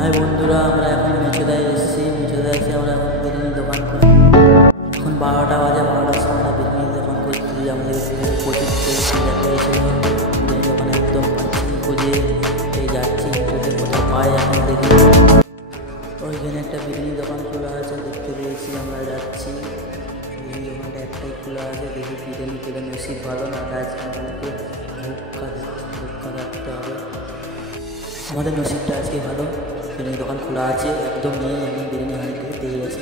High বন্ধুরা, আমরা এখন মেচোদায় এসেছি। মেচোদায় এসে আমরা এখন বিরিয়ানির দোকান খুঁজছি। এখন 12টা বাজে। 12টার সময় আমরা বিরিয়ানির দোকান খুঁজছি। আমাদের প্রচুর দেখা এসেছিল বিরিয়ানি দোকানে, একদম খুঁজে যাচ্ছি মেচোদায় কোথাও পাই এখন দেখি। ওইখানে একটা বিরিয়ানি দোকান খোলা আছে, দেখতে পেয়েছি। আমরা যাচ্ছি, বিরিয়ানি দোকানটা একটাই খোলা আছে। দেখি বিরিয়ানি পেলে নসিব ভালো, না আজকে আমাদেরকে ভুক্কা রাখতে হবে। আমাদের নসিবটা আজকে ভালো, বিরিয়ানি দোকান খোলা আছে, একদম নেই, একদম বিরিয়ানি হাঁড়ি থেকে পেয়ে গেছে।